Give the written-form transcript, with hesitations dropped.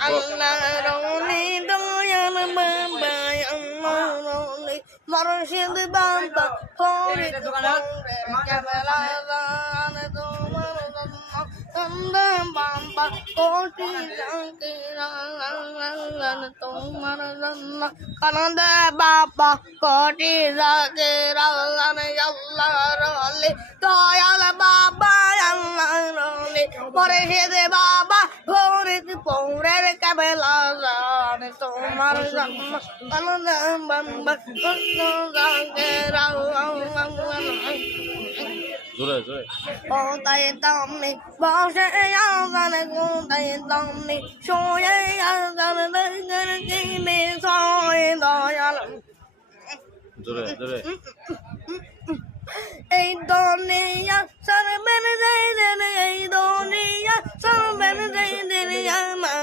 আল্লাহ রনি দয়াল বাবা আল্লাহ রনি মুর্শিদ বাবা ফরিদ কেবলা জান তোমার চন্দে বাবা কোটি জাকিরা তোমার জন্য কানন্দে বাবা কোটি জাকিরা আল্লাহ রলি দয়াল বাবা আল্লাহ রলি মুর্শিদ বাবা ফরিদ পৌরের কেবলা জান তোমার জন্য কানন্দে বাবা কোটি জাকিরা জোরে জোরে কোথায় তুমি বসে আছেন কোথায় তুমি শুয়ে আছেন দেখেন কি বিষয় দয়াল জোরে জোরে এই দুনিয়া সরবেন যাইদেন এই দুনিয়া সরবেন যাইদেন আমার